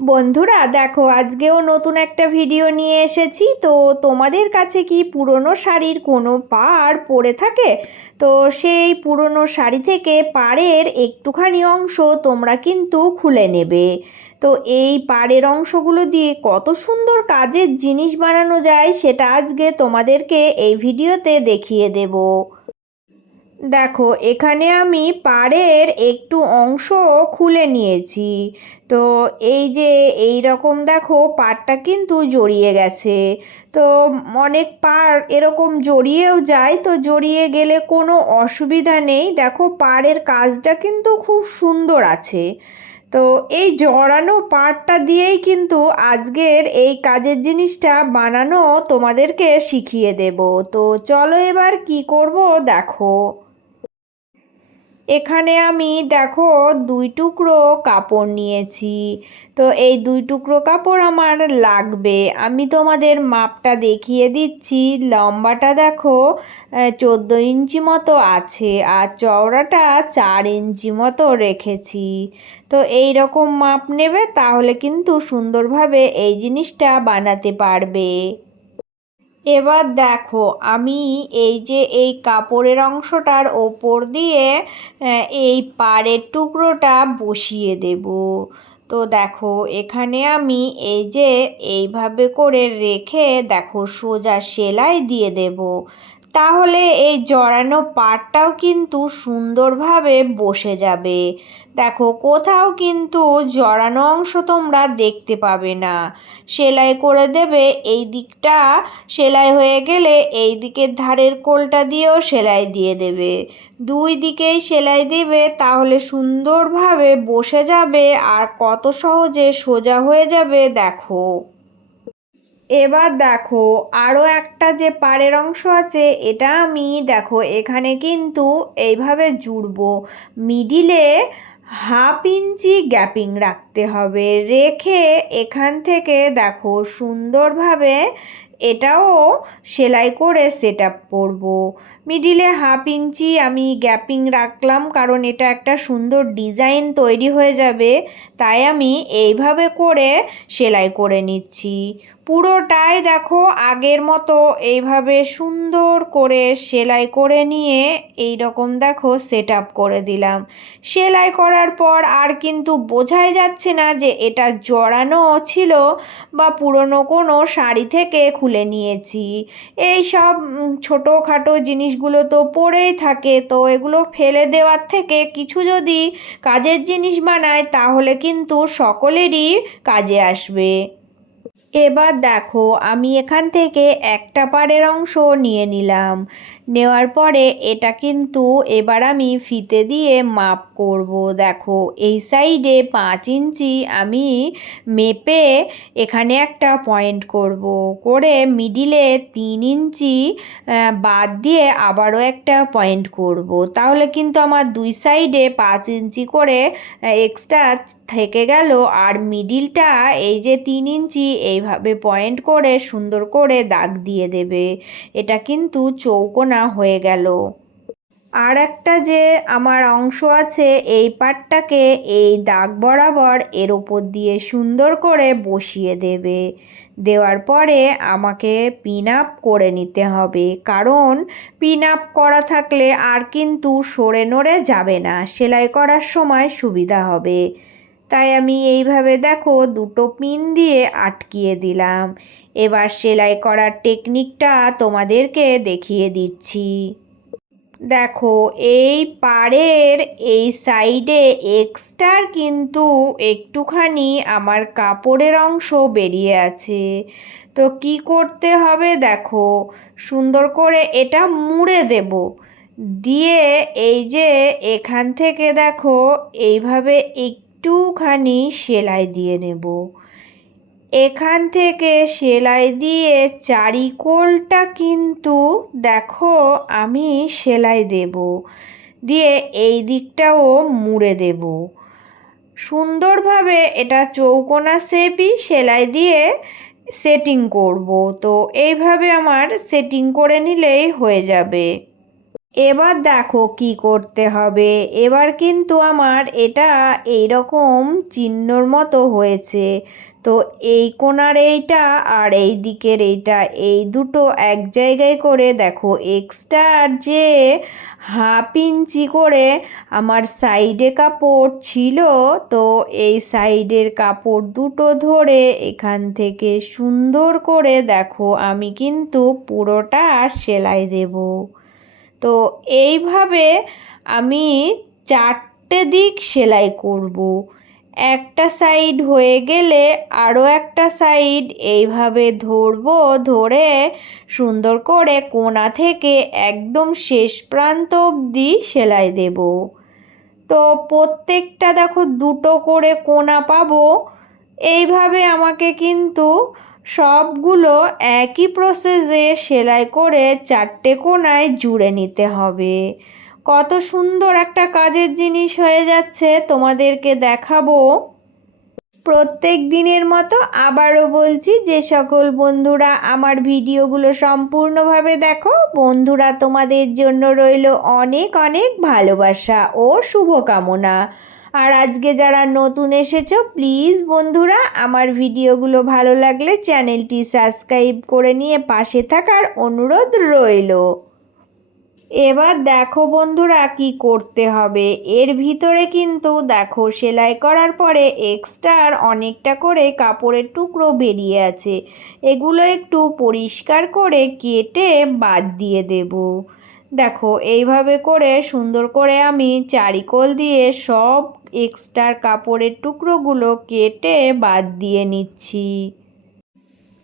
বন্ধুরা দেখো, আজকেও নতুন একটা ভিডিও নিয়ে এসেছি। তো তোমাদের কাছে কি পুরনো শাড়ির কোনো পাড় পড়ে থাকে? তো সেই পুরনো শাড়ি থেকে পাড়ের একটুখানি অংশ তোমরা কিন্তু খুলে নেবে। তো এই পাড়ের অংশগুলো দিয়ে কত সুন্দর কাজের জিনিস বানানো যায় সেটা আজকে তোমাদেরকে এই ভিডিওতে দেখিয়ে দেব। দেখো, এখানে আমি পাড়ের একটু অংশ খুলে নিয়েছি। তো এই যে এই রকম দেখো, পাড়টা কিন্তু জড়িয়ে গেছে। তো অনেক পাড় এরকম জড়িয়েও যায়, তো জড়িয়ে গেলে কোনো অসুবিধা নেই। দেখো, পাড়ের কাজটা কিন্তু খুব সুন্দর আছে। তো এই জড়ানো পাড়টা দিয়েই কিন্তু আজকের এই কাজের জিনিসটা বানানো তোমাদেরকে শিখিয়ে দেব। তো চলো এবার কি করব দেখো। এখানে আমি দেখো 2 টুকরো কাপড় নিয়েছি। তো এই 2 টুকরো কাপড় আমার লাগবে। আমি তোমাদের মাপটা দেখিয়ে দিচ্ছি। লম্বাটা দেখো 14 ইঞ্চি মতো আছে, আর চওড়াটা 4 ইঞ্চি মতো রেখেছি। তো এই রকম মাপ নেবে, তাহলে কিন্তু সুন্দরভাবে এই জিনিসটা বানাতে পারবে। এবার দেখো, আমি এই যে এই কাপড়ের অংশটার ওপর দিয়ে এই পাড়ের টুকরোটা বসিয়ে দেব। তো দেখো, এখানে আমি এই যে এইভাবে করে রেখে দেখো সোজা সেলাই দিয়ে দেব। তাহলে এই জড়ানো পাড়টাও কিন্তু সুন্দরভাবে বসে যাবে। দেখো, কোথাও কিন্তু জড়ানো অংশ তোমরা দেখতে পাবে না। সেলাই করে দেবে এই দিকটা। সেলাই হয়ে গেলে এই দিকের ধারের কোলটা দিয়েও সেলাই দিয়ে দেবে। 2 দিকেই সেলাই দিবে, তাহলে সুন্দরভাবে বসে যাবে আর কত সহজে সোজা হয়ে যাবে দেখো। এবার দেখো, আরও একটা যে পাড়ের অংশ আছে, এটা আমি দেখো এখানে কিন্তু এইভাবে জুড়বো। মিডিলে 1/2 ইঞ্চি গ্যাপিং রাখতে হবে। রেখে এখান থেকে দেখো সুন্দরভাবে এটাও সেলাই করে সেট আপ করবো। মিডিলে 1/2 ইঞ্চি আমি গ্যাপিং রাখলাম, কারণ এটা একটা সুন্দর ডিজাইন তৈরি হয়ে যাবে। তাই আমি এইভাবে করে সেলাই করে নিচ্ছি। পুরোটাই দেখো আগের মতো এইভাবে সুন্দর করে সেলাই করে নিয়ে এই রকম দেখো সেট আপ করে দিলাম। সেলাই করার পর আর কিন্তু বোঝাই যাচ্ছে না যে এটা জড়ানো ছিল বা পুরনো কোনো শাড়ি থেকে খুলে নিয়েছি। এই সব ছোটোখাটো জিনিসগুলো তো পড়েই থাকে, তো এগুলো ফেলে দেওয়ার থেকে কিছু যদি কাজের জিনিস বানায় তাহলে কিন্তু সকলেরই কাজে আসবে। এবার দেখো, আমি এখান থেকে একটা পাড়ের অংশ নিয়ে নিলাম। নেওয়ার পরে এটা কিন্তু এবার আমি ফিতে দিয়ে মাপ করব। দেখো, এই সাইডে 5 ইঞ্চি আমি মেপে এখানে একটা পয়েন্ট করব। করে মিডিলে 3 ইঞ্চি বাদ দিয়ে আবারও একটা পয়েন্ট করব। তাহলে কিন্তু আমার 2 সাইডে 5 ইঞ্চি করে এক্সট্রা থেকে গেল। আর মিডিলটা এই যে 3 ইঞ্চি এইভাবে পয়েন্ট করে সুন্দর করে দাগ দিয়ে দেবে। এটা কিন্তু চৌকোনা হয়ে গেল। আর একটা যে আমার অংশ আছে, এই পাটটাকে এই দাগ বরাবর এর ওপর দিয়ে সুন্দর করে বসিয়ে দেবে। দেওয়ার পরে আমাকে পিন আপ করে নিতে হবে, কারণ পিন আপ করা থাকলে আর কিন্তু সরে নড়ে যাবে না, সেলাই করার সময় সুবিধা হবে। তাই আমি এইভাবে দেখো 2 পিন দিয়ে আটকিয়ে দিলাম। এবার সেলাই করার টেকনিকটা তোমাদেরকে দেখিয়ে দিচ্ছি। দেখো, এই পাড়ের এই সাইডে এক্সট্রার কিন্তু একটুখানি আমার কাপড়ের অংশ বেরিয়ে আছে। তো কি করতে হবে দেখো, সুন্দর করে এটা মুড়ে দেব। দিয়ে এই যে এখান থেকে দেখো এইভাবে একটুখানি সেলাই দিয়ে নেব। এখান থেকে সেলাই দিয়ে চারিকোলটা কিন্তু দেখো আমি সেলাই দেব। দিয়ে এই দিকটাও মুড়ে দেব। সুন্দরভাবে এটা চৌকোনা শেপই সেলাই দিয়ে সেটিং করব। তো এইভাবে আমার সেটিং করে নিলেই হয়ে যাবে। এবার দেখো কি করতে হবে। এবার কিন্তু আমার এটা এইরকম চিহ্নর মতো হয়েছে। তো এই কোণার এইটা আর এই দিকের এইটা, এই দুটো এক জায়গায় করে দেখো এক্সট্রা যে 1/2 ইঞ্চি করে আমার সাইডে কাপড় ছিল, তো এই সাইডের কাপড় দুটো ধরে এখান থেকে সুন্দর করে দেখো আমি কিন্তু পুরোটা সেলাই দেব। তো এইভাবে আমি 4টে দিক সেলাই করব। একটা সাইড হয়ে গেলে আরও একটা সাইড এইভাবে ধরবো, ধরে সুন্দর করে কোণা থেকে একদম শেষ প্রান্ত অবধি সেলাই দেব। তো প্রত্যেকটা দেখো দুটো করে কোণা পাবো। এইভাবে আমাকে কিন্তু সবগুলো একই প্রসেসে সেলাই করে 4টে কোণায় জুড়ে নিতে হবে। কত সুন্দর একটা কাজের জিনিস হয়ে যাচ্ছে, তোমাদেরকে দেখাবো। প্রত্যেক দিনের মতো আবারও বলছি, যে সকল বন্ধুরা আমার ভিডিওগুলো সম্পূর্ণভাবে দেখো, বন্ধুরা তোমাদের জন্য রইল অনেক অনেক ভালোবাসা ও শুভকামনা। আর আজকে যারা নতুন এসেছো, প্লিজ বন্ধুরা আমার ভিডিওগুলো ভালো লাগলে চ্যানেলটি সাবস্ক্রাইব করে নিয়ে পাশে থাকার অনুরোধ রইল। এবার দেখো বন্ধুরা কি করতে হবে। এর ভিতরে কিন্তু দেখো সেলাই করার পরে এক্সট্রার অনেকটা করে কাপড়ের টুকরো বেরিয়ে আছে। এগুলো একটু পরিষ্কার করে কেটে বাদ দিয়ে দেব। দেখো এইভাবে করে সুন্দর করে আমি চারিকোল দিয়ে সব এক্সট্রার কাপড়ের টুকরোগুলো কেটে বাদ দিয়ে নিচ্ছি।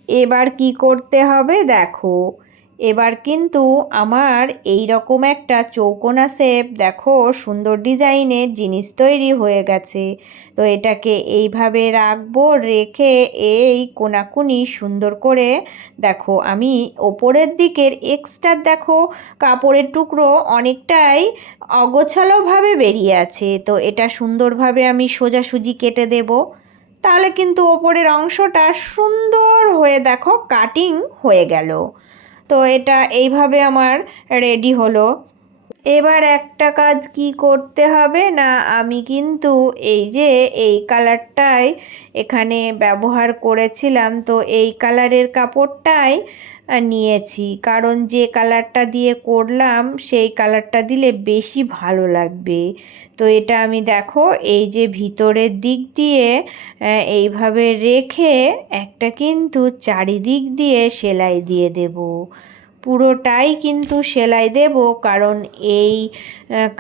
এবার কি করতে হবে দেখো। এবার কিন্তু আমার এই রকম একটা চৌকোনা শেপ দেখো সুন্দর ডিজাইনের জিনিস তৈরি হয়ে গেছে। তো এটাকে এইভাবে রাখবো, রেখে এই কোনাকুনি সুন্দর করে দেখো আমি ওপরের দিকের এক্সট্রা দেখো কাপড়ের টুকরো অনেকটাই অগোছালোভাবে বেরিয়ে আছে। তো এটা সুন্দরভাবে আমি সোজাসুজি কেটে দেব। তাহলে কিন্তু ওপরের অংশটা সুন্দর হয়ে দেখো কাটিং হয়ে গেল। তো এটা এইভাবে আমার রেডি হলো। এবার একটা কাজ কি করতে হবে না, আমি কিন্তু এই যে এই কালারটাই এখানে ব্যবহার করেছিলাম, তো এই কালারের কাপড়টাই নিয়েছি, কারণ যে কালারটা দিয়ে করলাম সেই কালারটা দিলে বেশি ভালো লাগবে। তো এটা আমি দেখো এই যে ভিতরের দিক দিয়ে এইভাবে রেখে একটা কিন্তু চারিদিক দিয়ে সেলাই দিয়ে দেব। পুরোটাই কিন্তু সেলাই দেব, কারণ এই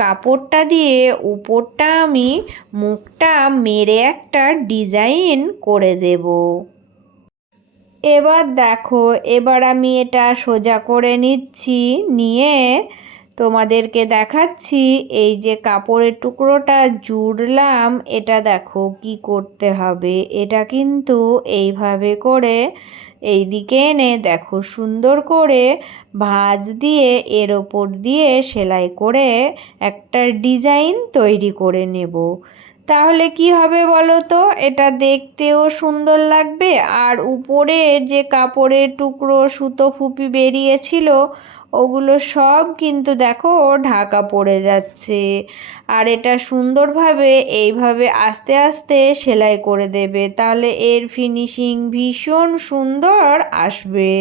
কাপড়টা দিয়ে উপরটা আমি মুখটা মেরে একটা ডিজাইন করে দেব। এবার দেখো, এবার আমি এটা সোজা করে নিচ্ছি, নিয়ে তোমাদেরকে দেখাচ্ছি। এই যে কাপড়ের টুকরোটা জুড়লাম, এটা দেখো কি করতে হবে। এটা কিন্তু এইভাবে করে এই দিকে এনে দেখো সুন্দর করে ভাঁজ দিয়ে এর ওপর দিয়ে সেলাই করে একটা ডিজাইন তৈরি করে নেব। তাহলে কি হবে বলো তো, এটা দেখতেও সুন্দর লাগবে, আর উপরে যে কাপড়ের টুকরো সুতো ফুপি বেরিয়েছিল ওগুলো সব কিন্তু দেখো ঢাকা পড়ে যাচ্ছে। আর এটা সুন্দরভাবে এইভাবে আস্তে আস্তে সেলাই করে দেবে, তাহলে এর ফিনিশিং ভীষণ সুন্দর আসবে।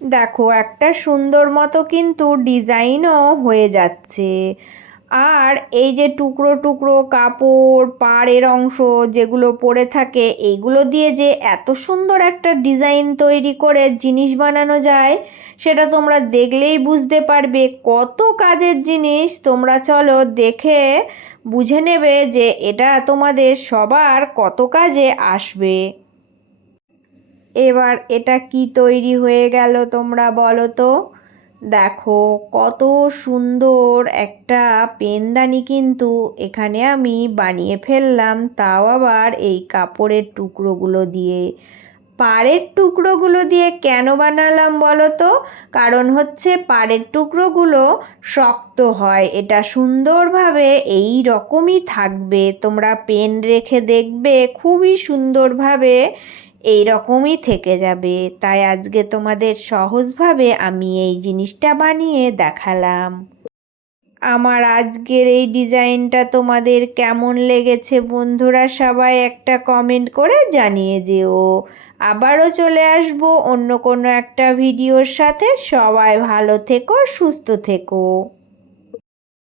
দেখো একটা সুন্দর মতো কিন্তু ডিজাইনও হয়ে যাচ্ছে। আর এই যে টুকরো টুকরো কাপড় পাড়ের অংশ যেগুলো পড়ে থাকে, এইগুলো দিয়ে যে এত সুন্দর একটা ডিজাইন তৈরি করে জিনিস বানানো যায়, সেটা তোমরা দেখলেই বুঝতে পারবে কত কাজের জিনিস। তোমরা চলো দেখে বুঝে নেবে যে এটা তোমাদের সবার কত কাজে আসবে। এবার এটা কি তৈরি হয়ে গেল তোমরা বলো তো। দেখো কত সুন্দর একটা পেনদানি কিন্তু এখানে আমি বানিয়ে ফেললাম, তাও আবার এই কাপড়ের টুকরোগুলো দিয়ে। পাড়ের টুকরোগুলো দিয়ে কেন বানালাম বলো তো, কারণ হচ্ছে পাড়ের টুকরোগুলো শক্ত হয়, এটা সুন্দরভাবে এই রকমই থাকবে। তোমরা পেন রেখে দেখবে খুবই সুন্দরভাবে এই রকমই থেকে যাবে। তাই আজকে তোমাদের সহজভাবে আমি এই জিনিসটা বানিয়ে দেখালাম। আমার আজকের এই ডিজাইনটা তোমাদের কেমন লেগেছে বন্ধুরা, সবাই একটা কমেন্ট করে জানিয়ে যেও। আবারও চলে আসবো অন্য কোনো একটা ভিডিওর সাথে। সবাই ভালো থেকো, সুস্থ থেকো।